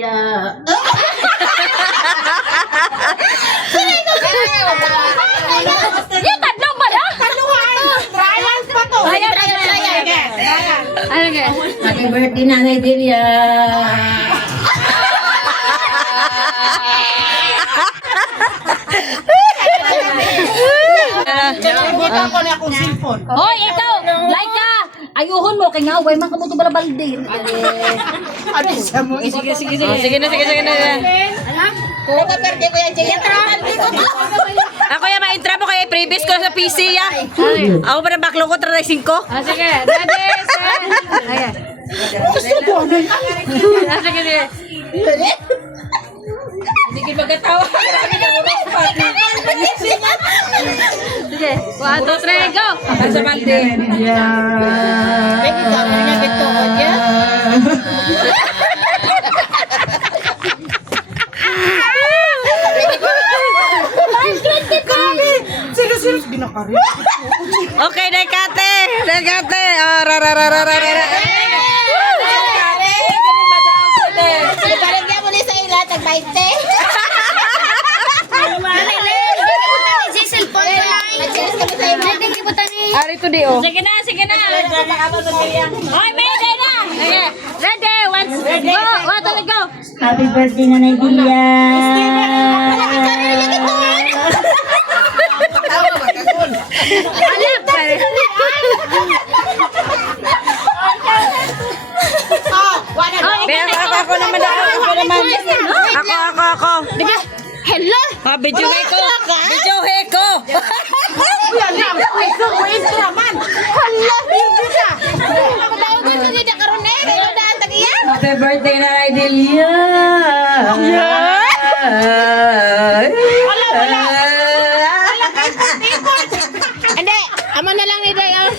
Yung tatlong pala? Trials pa to. Trial. Happy birthday, Nanay Delia. Ibutan ko na akong cellphone. Hoy, ikaw! Laika! Ayuhon mo, kay nga, way man kamuto bala balde. Ano siya mo? Sige. Sige na. Birthday ko yan, Jay. Ako yung ma-intra mo kaya previous ko sa PC ya. Ako pa ng backlog ko 35. Sige, ready, set. Ayan. Sige. Hindi kayo magkatawa. Sige, 1, 2, 3, go! Sa balde. Serius, binakari. Okay, Nekate. Ibaligyan mo ni sa ila, tag-20. Ari to di oh. Sige na. Hoy, may day na! Okay, ready, 1, go! 1, 2, go! Happy birthday, Nanay Delia. Alap! Pero ako naman. Ako. Hello! Video ko. Yan lang. Wait naman. Hala, hindi siya. Happy birthday, Nanay Delia. Hindi, amo na lang ni Day, oh.